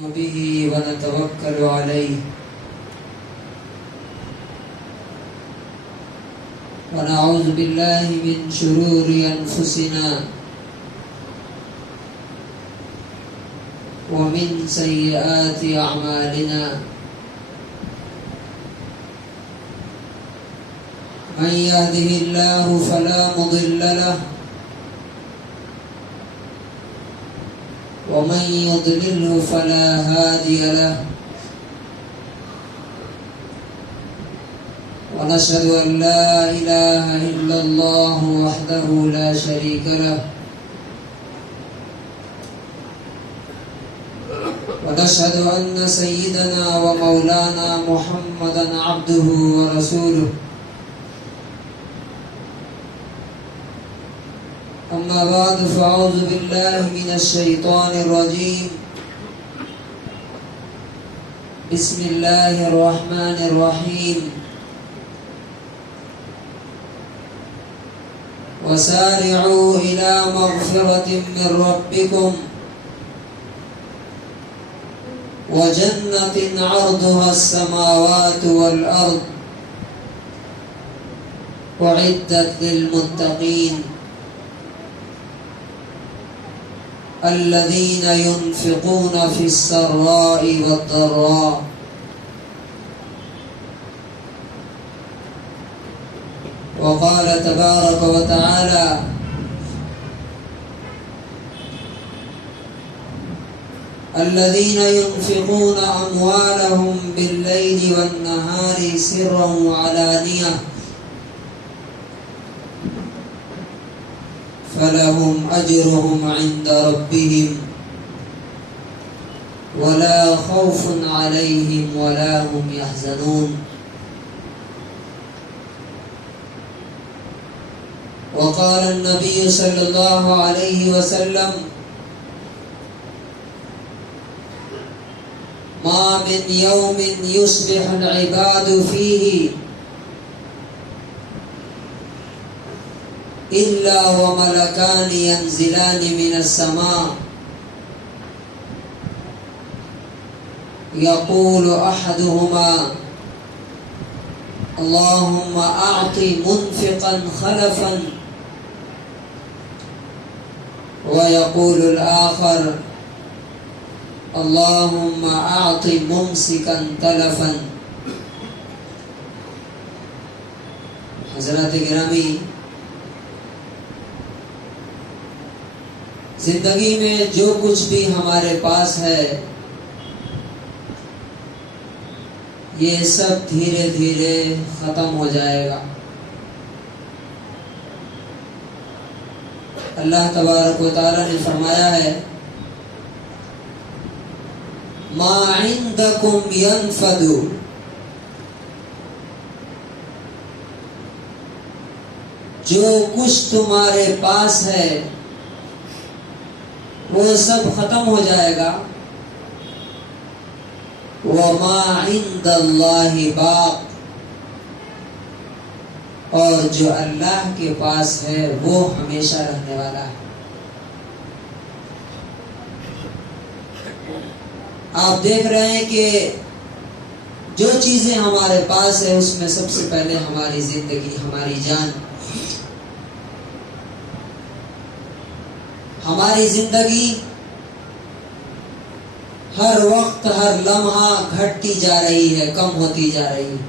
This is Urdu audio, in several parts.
به ونتوكل عليه ونعوذ بالله من شرور أنفسنا ومن سيئات أعمالنا من يهده الله فلا مضل له ومن يضلله فلا هادي له ونشهد أن لا إله إلا الله وحده لا شريك له ونشهد أن سيدنا ومولانا محمدا عبده ورسوله أما بعد فأعوذ بالله من الشيطان الرجيم بسم الله الرحمن الرحيم وسارعوا إلى مغفرة من ربكم وجنة عرضها السماوات والأرض أعدت للمتقين الذين ينفقون في السراء والضراء وقال تبارك وتعالى الذين ينفقون أموالهم بالليل والنهار سرا وعلانية فلهم أجرهم عند ربهم ولا خوف عليهم ولا هم يحزنون وقال النبي صلى الله عليه وسلم ما من يوم يصبح العباد فيه إلا وملكان ينزلان من السماء يقول أحدهما اللهم أعط منفقا خلفا ويقول الآخر اللهم أعط ممسكا تلفا. حضرات گرامی، زندگی میں جو کچھ بھی ہمارے پاس ہے یہ سب دھیرے دھیرے ختم ہو جائے گا. اللہ تبارک و تعالی نے فرمایا ہے ما عندکم ینفد، جو کچھ تمہارے پاس ہے وہ سب ختم ہو جائے گا. وَمَا عِندَ اللَّهِ بَاقٍ، اور جو اللہ کے پاس ہے وہ ہمیشہ رہنے والا ہے. آپ دیکھ رہے ہیں کہ جو چیزیں ہمارے پاس ہے اس میں سب سے پہلے ہماری زندگی، ہماری جان. ہماری زندگی ہر وقت ہر لمحہ گھٹتی جا رہی ہے، کم ہوتی جا رہی ہے،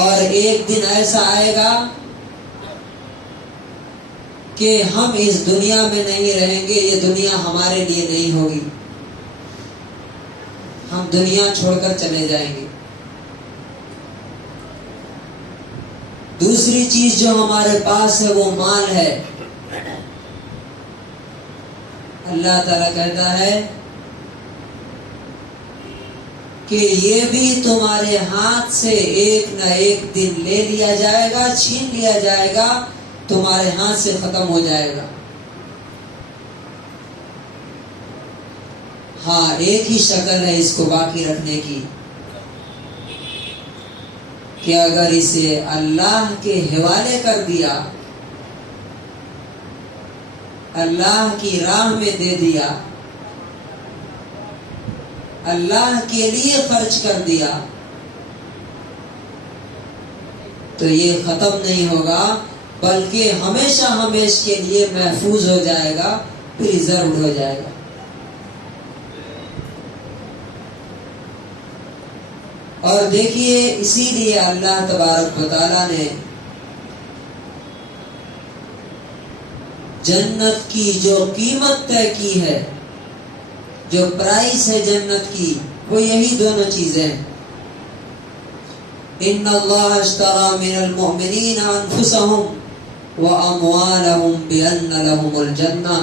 اور ایک دن ایسا آئے گا کہ ہم اس دنیا میں نہیں رہیں گے، یہ دنیا ہمارے لیے نہیں ہوگی، ہم دنیا چھوڑ کر چلے جائیں گے. دوسری چیز جو ہمارے پاس ہے وہ مال ہے. اللہ تعالیٰ کہتا ہے کہ یہ بھی تمہارے ہاتھ سے ایک نہ ایک دن لے لیا جائے گا، چھین لیا جائے گا، تمہارے ہاتھ سے ختم ہو جائے گا. ہاں، ایک ہی شکل ہے اس کو باقی رکھنے کی کہ اگر اسے اللہ کے حوالے کر دیا اللہ کی راہ میں دے دیا، اللہ کے لیے خرچ کر دیا، تو یہ ختم نہیں ہوگا بلکہ ہمیشہ ہمیشہ کے لیے محفوظ ہو جائے گا، پریزروڈ ہو جائے گا۔ اور دیکھیے اسی لیے اللہ تبارک و تعالیٰ نے جنت کی جو قیمت طے کی ہے، جو پرائس ہے جنت کی، وہ یہی دونوں چیزیں ہیں۔ ان اللہ اشترى من المؤمنین انفسهم واموالهم بان لهم الجنہ،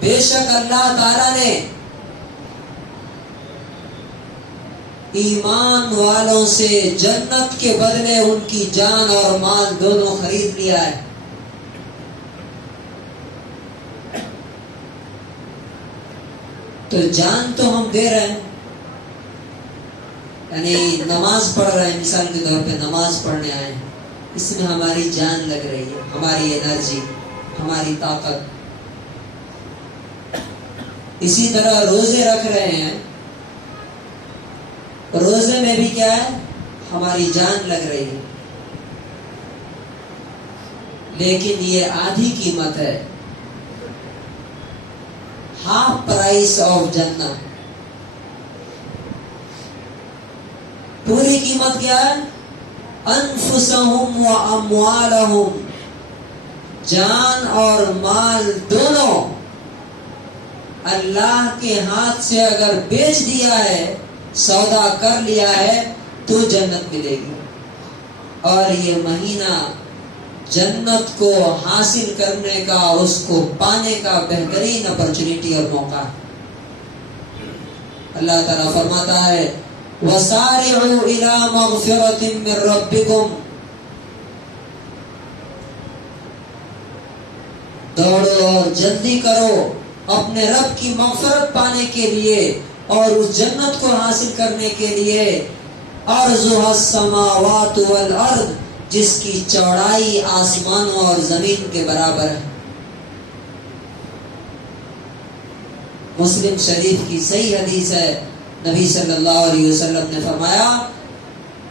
بے شک اللہ تعالی نے ایمان والوں سے جنت کے بدلے ان کی جان اور مال دونوں خرید لیا ہے۔ تو جان تو ہم دے رہے ہیں، یعنی نماز پڑھ رہے ہیں، مثال کے طور پہ نماز پڑھنے آئے ہیں، اس میں ہماری جان لگ رہی ہے، ہماری انرجی، ہماری طاقت۔ اسی طرح روزے رکھ رہے ہیں، روزے میں بھی کیا ہے؟ ہماری جان لگ رہی ہے، لیکن یہ آدھی قیمت ہے، ہاف پرائس آف جنت۔ پوری قیمت کیا ہے؟ انفسہم و اموالہم، جان اور مال دونوں اللہ کے ہاتھ سے اگر بیچ دیا ہے، سودا کر لیا ہے، تو جنت ملے گی۔ اور یہ مہینہ جنت کو حاصل کرنے کا، اس کو پانے کا بہترین اپرچونٹی اور موقع ہے۔ اللہ تعالیٰ فرماتا ہے وَسَارِعُوا إِلَىٰ مَغْفِرَةٍ مِّن رَبِّكُمْ، دوڑو اور جلدی کرو اپنے رب کی مغفرت پانے کے لیے اور اس جنت کو حاصل کرنے کے لیے۔ عرضها السماوات والارض، جس کی چوڑائی آسمانوں اور زمین کے برابر ہے۔ مسلم شریف کی صحیح حدیث ہے، نبی صلی اللہ علیہ وسلم نے فرمایا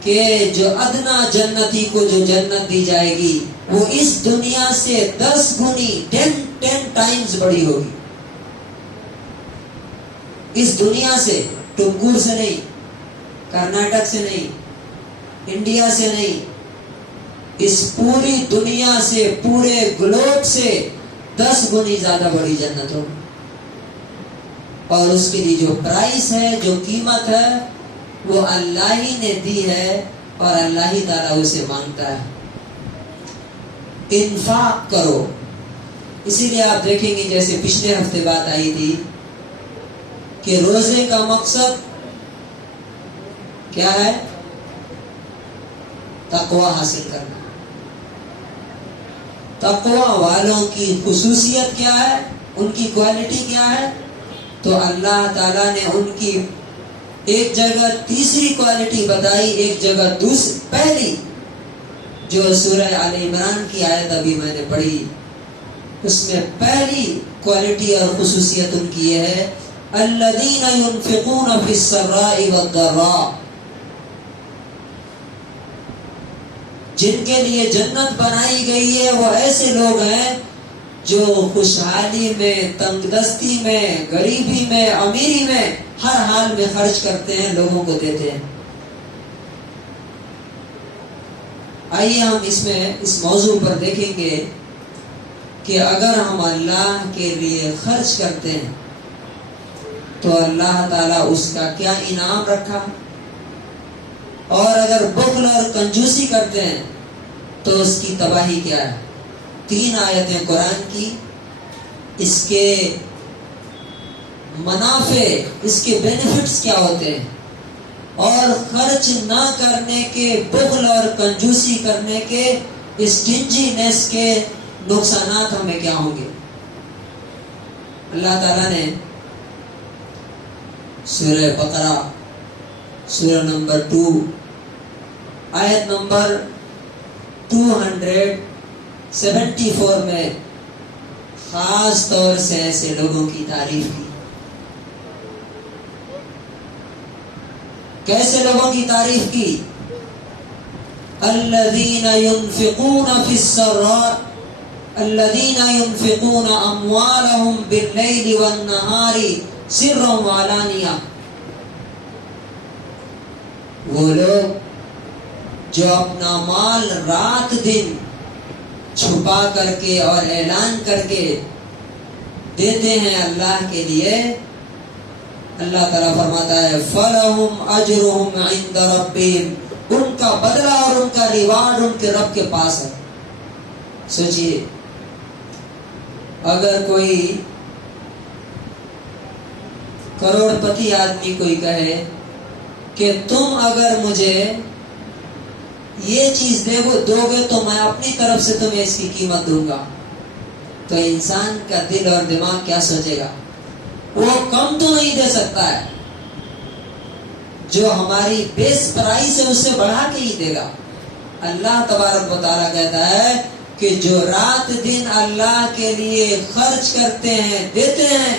کہ جو ادنا جنتی کو جو جنت دی جائے گی وہ اس دنیا سے 10 گنی 10 ٹائمز بڑی ہوگی۔ اس دنیا سے، ٹمکور سے نہیں، کرناٹک سے نہیں، انڈیا سے نہیں، اس پوری دنیا سے، پورے گلوب سے 10 گنی زیادہ بڑی جنت ہوگی۔ اور اس کے لیے جو پرائس ہے، جو قیمت ہے، وہ اللہ ہی نے دی ہے اور اللہ ہی تعالیٰ اسے مانگتا ہے۔ انفاق کرو، اسی لیے آپ دیکھیں گے جیسے پچھلے ہفتے بات آئی تھی کہ روزے کا مقصد کیا ہے؟ تقوی حاصل کرنا۔ تقوی والوں کی خصوصیت کیا ہے؟ ان کی کوالٹی کیا ہے؟ تو اللہ تعالیٰ نے ان کی ایک جگہ تیسری کوالٹی بتائی، ایک جگہ دوسری۔ پہلی جو سورہ آل عمران کی آیت ابھی میں نے پڑھی، اس میں پہلی کوالٹی اور خصوصیت ان کی یہ ہے الذین ينفقون فی السراء والضراء، جن کے لیے جنت بنائی گئی ہے وہ ایسے لوگ ہیں جو خوشحالی میں، تنگ دستی میں، غریبی میں، امیری میں، ہر حال میں خرچ کرتے ہیں، لوگوں کو دیتے ہیں۔ آئیے ہم اس موضوع پر دیکھیں گے کہ اگر ہم اللہ کے لیے خرچ کرتے ہیں تو اللہ تعالیٰ اس کا کیا انعام رکھا، اور اگر بخل اور کنجوسی کرتے ہیں تو اس کی تباہی کیا ہے۔ 3 آیتیں قرآن کی، اس کے منافع، اس کے بینیفٹس کیا ہوتے ہیں، اور خرچ نہ کرنے کے، بخل اور کنجوسی کرنے کے، اسٹنجینس کے نقصانات ہمیں کیا ہوں گے۔ اللہ تعالیٰ نے سورہ بقرہ، سورہ نمبر 2، آیت نمبر 274 میں خاص طور سے ایسے لوگوں کی تعریف کی. کیسے لوگوں کی تعریف کی؟ الذین ينفقون فی السراء الذین ينفقون اموالهم باللیل والنہار سرا وعلانیہ. وہ لوگ جو اپنا مال رات دن چھپا کر کے اور اعلان کر کے دیتے ہیں اللہ کے لیے. اللہ تعالیٰ فرماتا ہے فَلَهُمْ أَجْرُهُمْ عِنْدَ رَبِّهِمْ، ان کا بدلہ اور ان کا ریوارڈ ان کے رب کے پاس ہے. سوچئے اگر کوئی کروڑ پتی آدمی کوئی کہے کہ تم اگر مجھے یہ چیز دو گے تو میں اپنی طرف سے تمہیں اس کی قیمت دوں گا، تو انسان کا دل اور دماغ کیا سوچے گا؟ وہ کم تو نہیں دے سکتا ہے، جو ہماری بیس پرائس ہے اس سے بڑھا کے ہی دے گا. اللہ تبارک و تعالیٰ کہتا ہے کہ جو رات دن اللہ کے لیے خرچ کرتے ہیں دیتے ہیں،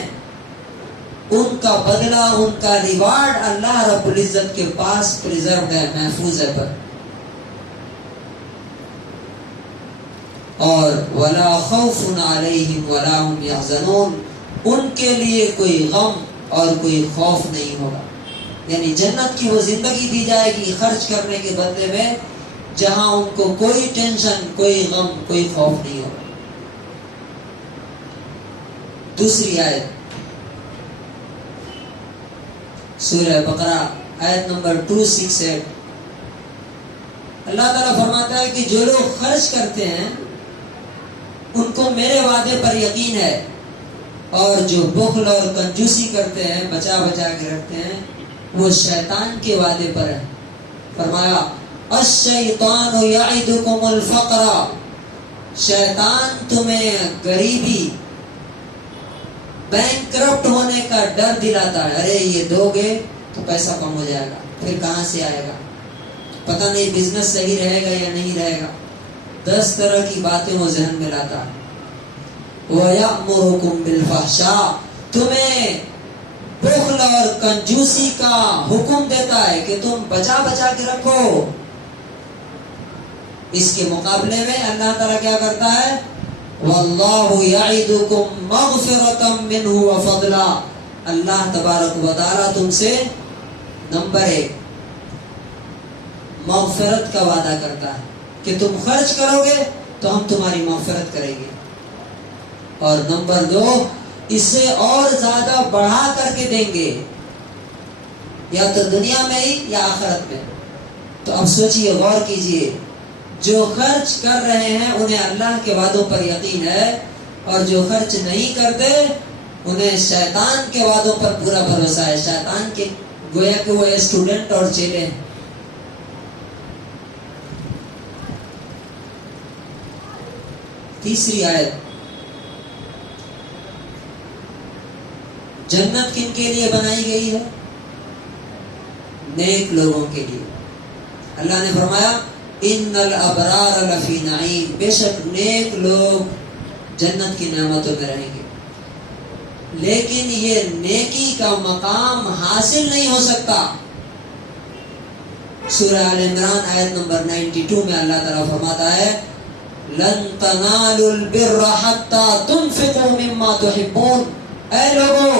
ان کا بدلہ ان کا ریوارڈ اللہ رب العزت کے پاس پریزروڈ ہے، محفوظ ہے. پر اور وَلَا خَوْفٌ عَلَيْهِمْ وَلَا هُمْ يَحْزَنُونَ، ان کے لیے کوئی غم اور کوئی خوف نہیں ہوگا. یعنی جنت کی وہ زندگی دی جائے گی خرچ کرنے کے بدلے میں، جہاں ان کو کوئی ٹینشن، کوئی غم، کوئی خوف نہیں ہوگا. دوسری آیت سورہ بقرہ آیت نمبر 268. اللہ تعالیٰ فرماتا ہے کہ جو لوگ خرچ کرتے ہیں ان کو میرے وعدے پر یقین ہے، اور جو بخل اور کنجوسی کرتے ہیں، بچا بچا کے رکھتے ہیں، وہ شیطان کے وعدے پر ہے. فرمایا الشیطان یعدکم الفقر، شیطان تمہیں غریبی، بینکرپٹ ہونے کا ڈر دلاتا ہے. ارے یہ دو گے تو پیسہ کم ہو جائے گا، پھر کہاں سے آئے گا، پتہ نہیں بزنس صحیح رہے گا یا نہیں رہے گا. 10 طرح کی باتیں وہ ذہن میں لاتا ہے. وَيَأْمُرُكُمْ بِالْفَحْشَاءِ، تمہیں بخل اور کنجوسی کا حکم دیتا ہے کہ تم بچا بچا کے رکھو. اس کے مقابلے میں اللہ تعالیٰ کیا کرتا ہے؟ وَاللَّهُ يَعِدُكُمْ مَغْفِرَةً مِّنْهُ وَفَضْلًا، اللہ تبارک و تعالیٰ تم سے نمبر 1 مغفرت کا وعدہ کرتا ہے کہ تم خرچ کرو گے تو ہم تمہاری مغفرت کریں گے، اور نمبر 2 اس سے اور زیادہ بڑھا کر کے دیں گے، یا تو دنیا میں ہی یا آخرت میں. تو اب سوچئے، غور کیجئے، جو خرچ کر رہے ہیں انہیں اللہ کے وعدوں پر یقین ہے، اور جو خرچ نہیں کرتے انہیں شیطان کے وعدوں پر پورا بھروسہ ہے. شیطان کے گویا کہ وہ اسٹوڈنٹ اور چیلے ہیں. تیسری آیت، جنت کن کے لیے بنائی گئی ہے؟ نیک لوگوں کے لیے. اللہ نے فرمایا ان الابرار لفی نعیم، بے شک نیک لوگ جنت کی نعمتوں میں رہیں گے. لیکن یہ نیکی کا مقام حاصل نہیں ہو سکتا. سورہ آل عمران آیت نمبر 92 میں اللہ تعالیٰ فرماتا ہے لن تنالوا البر حتى تنفقوا مما تحبون، اے لوگو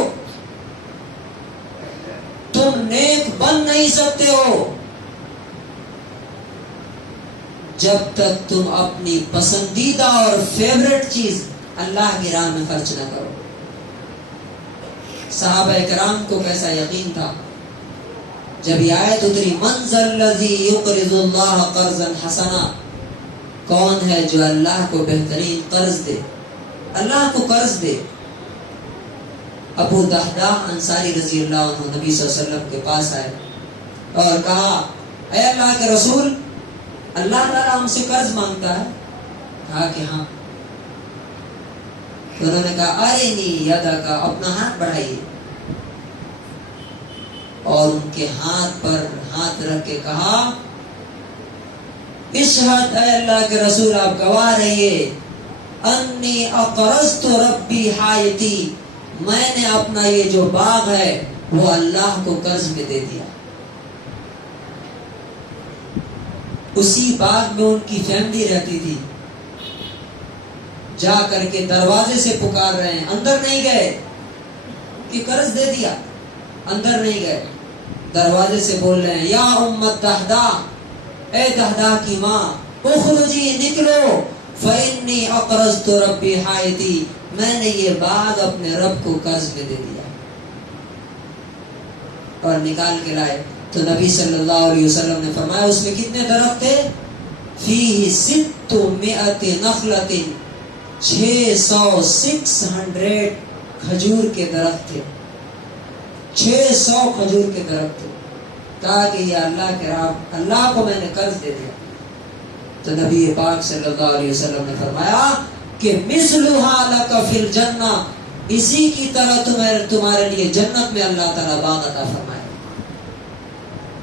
تم نیک بن نہیں سکتے ہو جب تک تم اپنی پسندیدہ اور فیوریٹ چیز اللہ کی راہ میں خرچ نہ کرو. صحابہ کرام کو کیسا یقین تھا جب یہ آیت اتری من ذا الذی یقرض اللہ قرضا حسنا، کون ہے جو اللہ کو بہترین قرض دے، اللہ کو قرض دے. ابو دحداح انصاری رضی اللہ عنہ نبی صلی اللہ علیہ وسلم کے پاس آئے اور کہا اے اللہ کے رسول، اللہ تعالیٰ ہم سے قرض مانگتا ہے. کہا کہ ہاں. انہوں نے کہا ارینی یدک، اپنا ہاتھ بڑھائیے، اور ان کے ہاتھ پر ہاتھ رکھ کے کہا اشہد اے اللہ کے رسول آپ گواہ رہیے، انی اقرضت ربی حایتی، میں نے اپنا یہ جو باغ ہے وہ اللہ کو قرض میں دے دیا۔ اسی باغ میں ان کی فیملی رہتی تھی، جا کر کے دروازے سے پکار رہے ہیں، اندر نہیں گئے کہ قرض دے دیا، اندر نہیں گئے، دروازے سے بول رہے ہیں یا امت دہدا، اے دہدا کی ماں، اخرجی نکلو، فإنی اقرضت ربی حایتی، میں نے یہ باغ اپنے رب کو قرض میں دے دیا، اور نکال کے لائے۔ تو نبی صلی اللہ علیہ وسلم نے فرمایا اس میں کتنے درخت تھے؟ فیہ 600 نخلۃ، 600 کھجور کے درخت تھے، 600 کھجور کے درخت تھے، کہا کہ یہ اللہ کے راہ، اللہ کو میں نے قرض دے دیا۔ تو نبی پاک صلی اللہ علیہ وسلم نے فرمایا کہ مثلھا لک فی الجنہ، اسی کی طرح تمہارے لیے جنت میں اللہ تعالیٰ باغ عطا فرمائے۔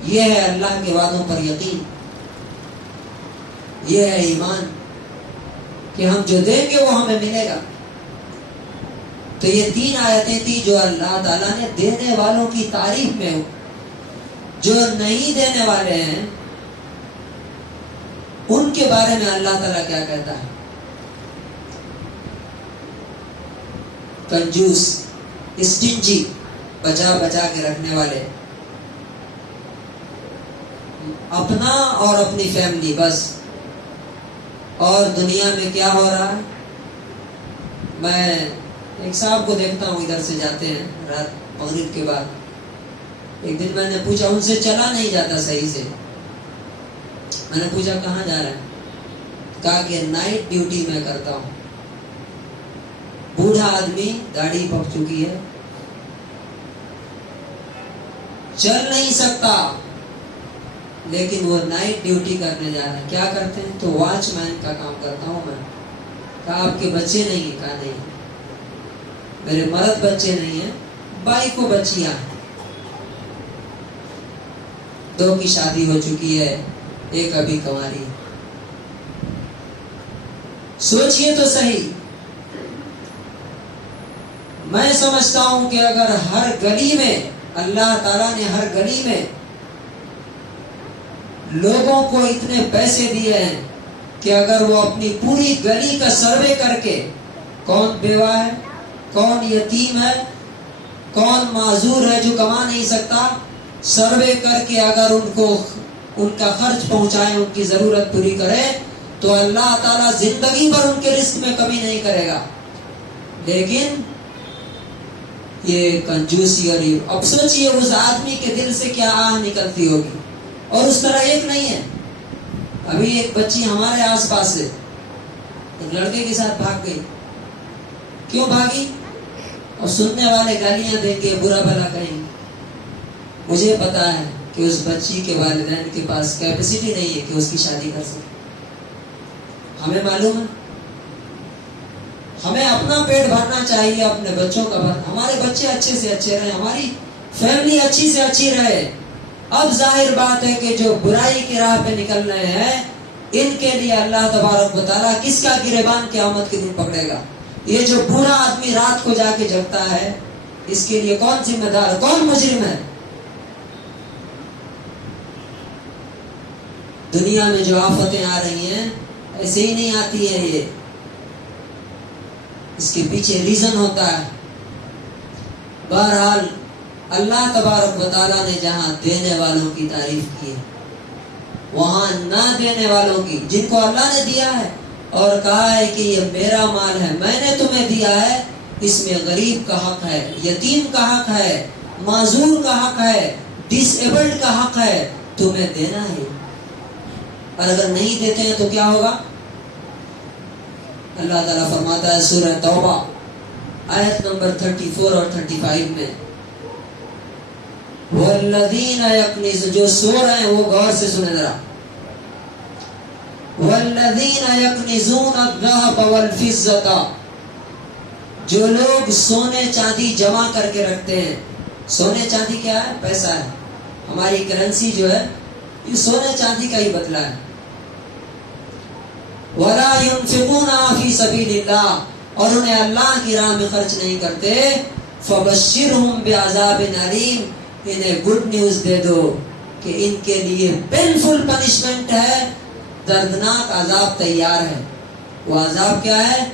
یہ ہے اللہ کے وعدوں پر یقین، یہ ہے ایمان کہ ہم جو دیں گے وہ ہمیں ملے گا۔ تو یہ 3 آیتیں تھی جو اللہ تعالیٰ نے دینے والوں کی تعریف میں ہو۔ جو نہیں دینے والے ہیں ان کے بارے میں اللہ تعالیٰ کیا کہتا ہے؟ کنجوس، اسٹنجی، بچا بچا کے رکھنے والے، اپنا اور اپنی فیملی بس۔ اور دنیا میں کیا ہو رہا ہے؟ میں ایک صاحب کو دیکھتا ہوں، ادھر سے جاتے ہیں رات مغرب کے بعد۔ ایک دن میں نے پوچھا، ان سے چلا نہیں جاتا صحیح سے، میں نے پوچھا کہاں جا رہا ہے؟ کہا کہ نائٹ ڈیوٹی میں کرتا ہوں۔ بوڑھا آدمی، داڑھی پک چکی ہے، چل نہیں سکتا، لیکن وہ نائٹ ڈیوٹی کرنے جا رہا ہے۔ کیا کرتے ہیں؟ تو واچ مین کا کام کرتا ہوں میں۔ کہا آپ کے بچے نہیں ہیں؟ کہا نہیں، میرے مرد بچے نہیں ہیں، 22 کو بچیاں ہیں، 2 کی شادی ہو چکی ہے، ایک ابھی کنواری۔ سوچئے تو صحیح، میں سمجھتا ہوں کہ اگر ہر گلی میں اللہ تعالیٰ نے ہر گلی میں لوگوں کو اتنے پیسے دیے ہیں کہ اگر وہ اپنی پوری گلی کا سروے کر کے کون بیوہ ہے، کون یتیم ہے، کون معذور ہے جو کما نہیں سکتا، سروے کر کے اگر ان کو ان کا خرچ پہنچائے، ان کی ضرورت پوری کرے، تو اللہ تعالیٰ زندگی بھر ان کے رزق میں کمی نہیں کرے گا۔ لیکن یہ کنجوسی، اور اب سوچئے اس آدمی کے دل سے کیا آہ نکلتی ہوگی۔ اور اس طرح ایک نہیں ہے، ابھی ایک بچی ہمارے آس پاس سے ایک لڑکے کے ساتھ بھاگ گئی۔ کیوں بھاگی؟ اور سننے والے گالیاں دیں گے، برا بھلا کہیں گے۔ مجھے پتا ہے کہ اس بچی کے والدین کے پاس کیپیسٹی نہیں ہے کہ اس کی شادی کر سکے۔ ہمیں معلوم ہے، ہمیں اپنا پیٹ بھرنا چاہیے، اپنے بچوں کا بھرنا، ہمارے بچے اچھے سے اچھے رہے، ہماری فیملی اچھی سے اچھی رہے۔ اب ظاہر بات ہے کہ جو برائی کی راہ پہ نکل رہے ہیں، ان کے لیے اللہ تبارک و تعالیٰ کس کا گریبان قیامت کے دن پکڑے گا؟ یہ جو بوڑھا آدمی رات کو جا کے جگتا ہے، اس کے لیے کون ذمہ دار، کون مجرم ہے؟ دنیا میں جو آفتیں آ رہی ہیں ایسے ہی نہیں آتی ہے، یہ اس کے پیچھے ریزن ہوتا ہے۔ بہرحال اللہ تبارک و تعالیٰ نے جہاں دینے والوں کی تعریف کی ہے، وہاں نہ دینے والوں کی، جن کو اللہ نے دیا ہے اور کہا ہے کہ یہ میرا مال ہے، میں نے تمہیں دیا ہے، اس میں غریب کا حق ہے، یتیم کا حق ہے، معذور کا حق ہے، ڈس ایبلڈ کا حق ہے، تمہیں دینا ہے۔ اور اگر نہیں دیتے ہیں تو کیا ہوگا؟ اللہ تعالیٰ فرماتا ہے سورہ توبہ آیت نمبر 34 اور 35 میں، والذین یکنزون، جو سو رہے ہیں وہ غور سے سنیں ذرا، والذین یکنزون الذهب والفضة، جو لوگ سونے چاندی جمع کر کے رکھتے ہیں۔ سونے چاندی کیا ہے؟ پیسہ ہے، ہماری کرنسی جو ہے یہ سونے چاندی کا ہی بدلہ ہے۔ ولا ينفقون فی سبیل اللہ، اور انہیں اللہ کی راہ میں خرچ نہیں کرتے، فبشرہم بعذاب علیم، انہیں گڈ نیوز دے دو کہ ان کے لیے پینفل پنشمنٹ ہے، دردناک عذاب تیار ہے۔ وہ عذاب کیا ہے؟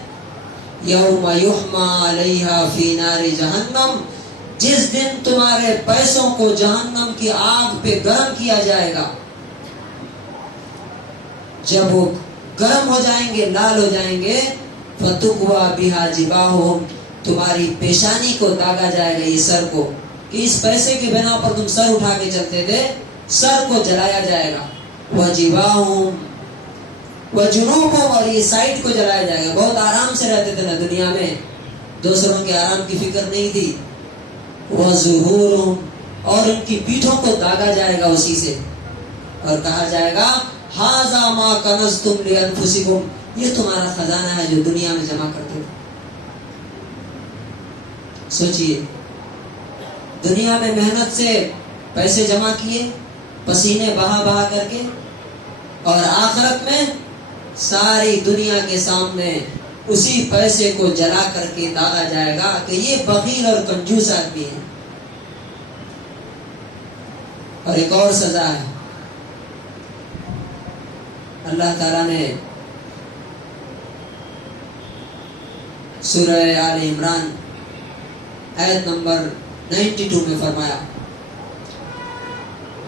یوم یحما علیہا فی نار جہنم، جس دن تمہارے پیسوں کو جہنم کی آگ پہ گرم کیا جائے گا۔ جب وہ گرم ہو جائیں گے، لال ہو جائیں گے، فتقوا بہا جباہہم، تمہاری پیشانی کو داغا جائے گا، یہ سر کو، کہ اس پیسے کی بنا پر تم سر اٹھا کے چلتے تھے، سر کو جلایا جائے گا۔ وجباہہم وجنوبہم، اور یہ سائڈ کو جلایا جائے گا۔ بہت آرام سے رہتے تھے نا دنیا میں، دوسروں کے آرام کی فکر نہیں تھی۔ وظہورہم، اور ان کی پیٹھوں کو داغا جائے گا اسی سے، اور کہا جائے گا ھذا ما کنزتم لانفسکم، یہ تمہارا خزانہ ہے جو دنیا میں جمع کرتے تھے۔ سوچئے، دنیا میں محنت سے پیسے جمع کیے، پسینے بہا بہا کر کے، اور آخرت میں ساری دنیا کے سامنے اسی پیسے کو جلا کر کے داغا جائے گا کہ یہ بخیل اور کنجوس آدمی ہے۔ اور ایک اور سزا ہے، اللہ تعالیٰ نے سورہ آل عمران آیت نمبر 92 میں فرمایا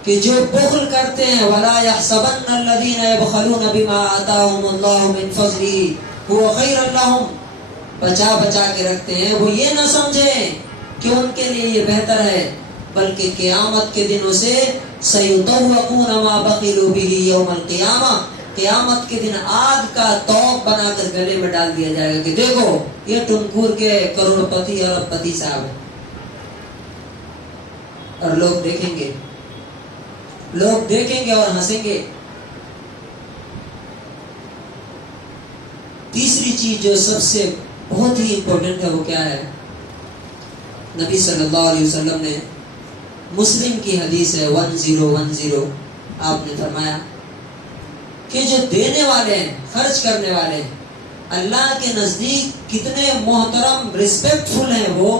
کہ جو بخل کرتے ہیں، وَلَا يَحْسَبَنَّ الَّذِينَ يَبْخَلُونَ بِمَا آتَاهُمُ اللَّهُ مِنْ فَضْلِهِ هُوَ خَيْرًا لَهُمْ، بچا کے رکھتے ہیں، وہ یہ نہ سمجھیں کہ ان کے لیے یہ بہتر ہے، بلکہ قیامت کے دن اسے سَيُطَوَّقُونَ مَا بَخِلُوا بِهِ يَوْمَ الْقِيَامَةِ، قیامت کے دن آگ کا توق بنا کر گلے میں ڈال دیا جائے گا کہ دیکھو یہ ٹنکور کے کروڑ پتی ارب پتی صاحب ہے۔ اور لوگ دیکھیں گے اور ہنسیں گے۔ تیسری چیز جو سب سے بہت ہی امپورٹنٹ ہے وہ کیا ہے؟ نبی صلی اللہ علیہ وسلم نے، مسلم کی حدیث ہے 1010، آپ نے فرمایا کہ جو دینے والے ہیں، خرچ کرنے والے ہیں، اللہ کے نزدیک کتنے محترم، ریسپیکٹ فل ہیں وہ،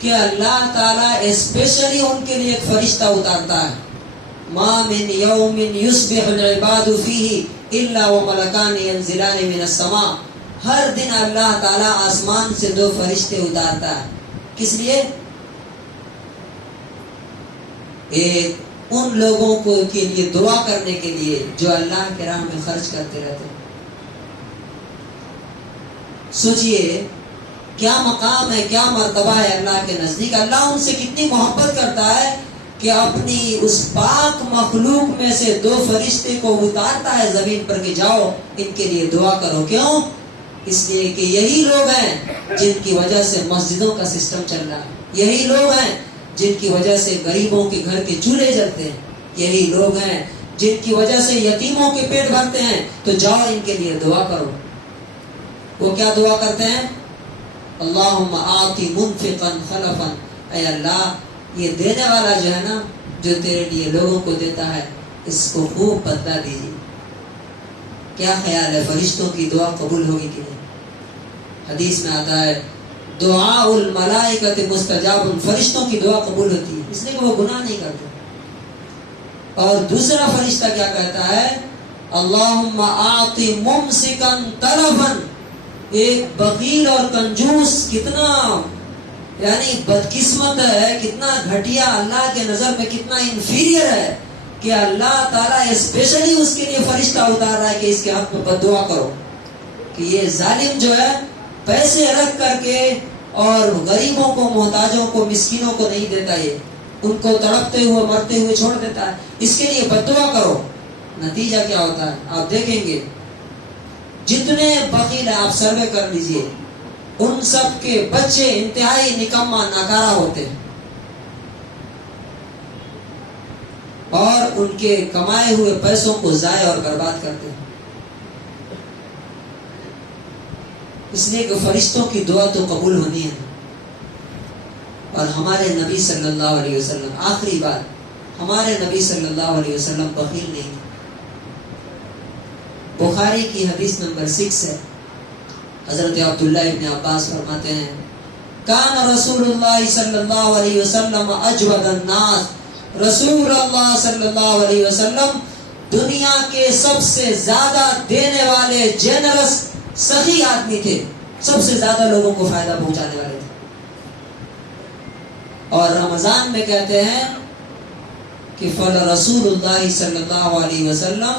کہ اللہ تعالیٰ اسپیشلی ان کے لیے ایک فرشتہ اتارتا ہے۔ ما من یوم یصبح العباد فیہ الا وملکان ینزلان من السماء، ہر دن اللہ تعالیٰ آسمان سے 2 فرشتے اتارتا ہے۔ کس لیے؟ ایک ان لوگوں کو کے لیے دعا کرنے کے لیے جو اللہ کے راہ میں خرچ کرتے رہتے ہیں۔ سوچئے کیا مقام ہے، کیا مرتبہ ہے اللہ کے نزدیک۔ اللہ ان سے کتنی محبت کرتا ہے کہ اپنی اس پاک مخلوق میں سے 2 فرشتے کو اتارتا ہے زمین پر کہ جاؤ ان کے لیے دعا کرو۔ کیوں؟ اس لیے کہ یہی لوگ ہیں جن کی وجہ سے مسجدوں کا سسٹم چل رہا ہے، یہی لوگ ہیں جن کی وجہ سے غریبوں کے گھر کے چولہے جلتے ہیں، یہی لوگ ہیں جن کی وجہ سے یتیموں کے پیٹ بھرتے ہیں۔ تو جاؤ ان کے لیے دعا کرو۔ وہ کیا دعا کرتے ہیں؟ اللہم آتی منفقا خلفا، اے اللہ یہ دینے والا جو ہے نا، جو تیرے لیے لوگوں کو دیتا ہے، اس کو خوب بدلہ دیجیے۔ کیا خیال ہے فرشتوں کی دعا قبول ہوگی کہ نہیں؟ حدیث میں آتا ہے دعاء الملائکۃ مستجاب، فرشتوں کی دعا قبول ہوتی ہے، اس لیے کہ وہ گناہ نہیں کرتے۔ اور دوسرا فرشتہ کیا کہتا ہے؟ اللہم آتی ممسکا تلفا، ایک بخیل اور کنجوس کتنا یعنی بدقسمت ہے، کتنا گھٹیا، اللہ کے نظر میں کتنا انفیریئر ہے کہ اللہ تعالیٰ اسپیشلی اس کے لیے فرشتہ اتار رہا ہے کہ اس کے حق میں بد دعا کرو، کہ یہ ظالم جو ہے پیسے رکھ کر کے اور غریبوں کو، محتاجوں کو، مسکینوں کو نہیں دیتا، یہ ان کو تڑپتے ہوئے مرتے ہوئے چھوڑ دیتا ہے، اس کے لیے بد دعا کرو۔ نتیجہ کیا ہوتا ہے آپ دیکھیں گے، جتنے بخیل ہیں آپ سروے کر لیجئے، ان سب کے بچے انتہائی نکما، ناکارہ ہوتے ہیں، اور ان کے کمائے ہوئے پیسوں کو ضائع اور برباد کرتے ہیں۔ اس لیے کہ فرشتوں کی دعا تو قبول ہونی ہے، اور ہمارے نبی صلی اللہ علیہ وسلم، آخری بات، ہمارے نبی صلی اللہ علیہ وسلم بخیل نہیں تھے۔ بخاری کی حدیث نمبر 6 ہے. حضرت عبداللہ ابن عباس فرماتے ہیں کان رسول اللہ صلی اللہ علیہ وسلم اجود الناس. رسول اللہ صلی اللہ علیہ وسلم دنیا کے سب سے زیادہ دینے والے جنرس سخی آدمی تھے. سب سے زیادہ لوگوں کو فائدہ پہنچانے والے تھے. اور رمضان میں کہتے ہیں کہ فَلَرَسُولُ اللَّهِ صلی اللہ علیہ وسلم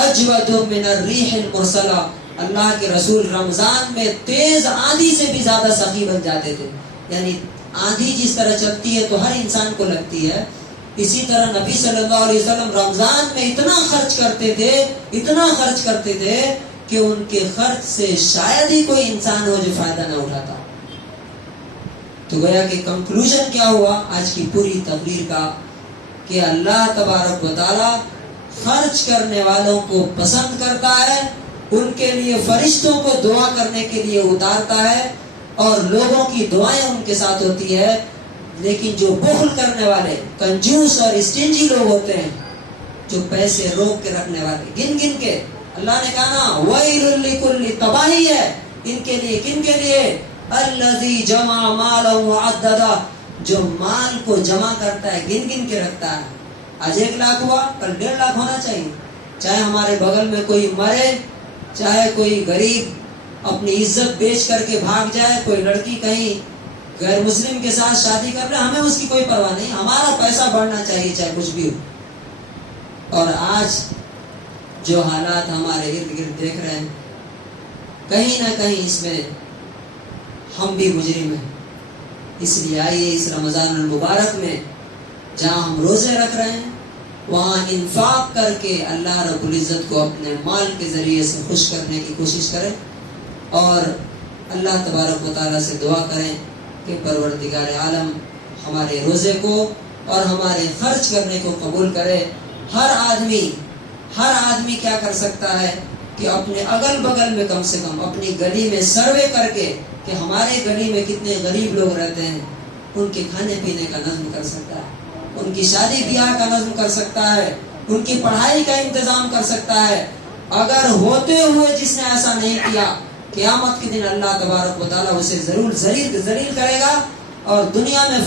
اجود من الريح المرسلہ. اللہ کے رسول رمضان میں تیز آندھی سے بھی زیادہ سخی بن جاتے تھے. یعنی آندھی جس طرح چلتی ہے تو ہر انسان کو لگتی ہے, اسی طرح نبی صلی اللہ علیہ وسلم رمضان میں اتنا خرچ کرتے تھے کہ ان کے خرچ سے شاید ہی کوئی انسان ہو جو فائدہ نہ اٹھاتا. تو گویا کہ کنکلوژن کیا ہوا آج کی پوری تقریر کا کہ اللہ تبارک و تعالی خرچ کرنے والوں کو پسند کرتا ہے, ان کے لیے فرشتوں کو دعا کرنے کے لیے اتارتا ہے اور لوگوں کی دعائیں ان کے ساتھ ہوتی ہے. لیکن جو بخل کرنے والے, کنجوس اور اسٹنجی لوگ ہوتے ہیں, جو پیسے روک کے رکھنے والے, گن گن کے, اللہ نے کہا نا وَيْلٌ لِكُلِّ, تباہی ہے ان کے لیے. کن کے لیے؟ الَّذِي جَمَعَ مَالًا وَعَدَّدَهُ, جو مال کو جمع کرتا ہے, گن گن کے رکھتا ہے. آج 1 لاکھ ہوا, کل 1.5 لاکھ ہونا چاہیے. چاہے ہمارے بغل میں کوئی مرے, چاہے کوئی غریب اپنی عزت بیچ کر کے بھاگ جائے, کوئی لڑکی کہیں غیر مسلم کے ساتھ شادی کر لے, ہمیں اس کی کوئی پرواہ نہیں. ہمارا پیسہ بڑھنا چاہیے چاہے کچھ بھی ہو. اور آج جو حالات ہمارے ارد گرد دیکھ رہے ہیں, کہیں نہ کہیں اس میں ہم بھی مجرم ہیں. اس لیے آئیے اس رمضان المبارک میں جہاں ہم روزے رکھ رہے ہیں وہاں انفاق کر کے اللہ رب العزت کو اپنے مال کے ذریعے سے خوش کرنے کی کوشش کریں, اور اللہ تبارک و تعالیٰ سے دعا کریں کہ پروردگار عالم ہمارے روزے کو اور ہمارے خرچ کرنے کو قبول کرے. ہر آدمی کیا کر سکتا ہے کہ اپنے اگل بغل میں کم سے کم اپنی گلی میں سروے کر کے کہ ہمارے گلی میں کتنے غریب لوگ رہتے ہیں, ان کے کھانے پینے کا نظم کر سکتا ہے, ان کی شادی بیاہ کا نظم کر سکتا ہے, ان کی پڑھائی کا انتظام کر سکتا ہے. اگر ہوتے ہوئے جس نے ایسا نہیں کیا, قیامت کے دن اللہ تبارک و تعالیٰ اسے ضرور ذلیل کرے گا, اور دنیا میں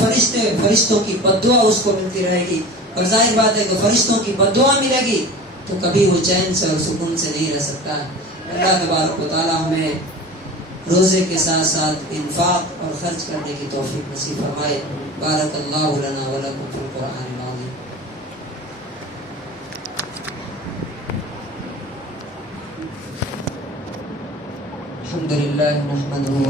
فرشتوں کی بددعا اس کو ملتی رہے گی. اور ظاہر بات ہے کہ فرشتوں کی بددعا ملے گی تو کبھی وہ چین سے اور سکون سے نہیں رہ سکتا. اللہ تبارک و تعالیٰ ہمیں روزے کے ساتھ ساتھ انفاق اور خرچ کرنے کی توفیق نصیب فرمائے. بارک اللہ لنا ولکم فی القرآن العظیم. الحمد للہ نحمدہ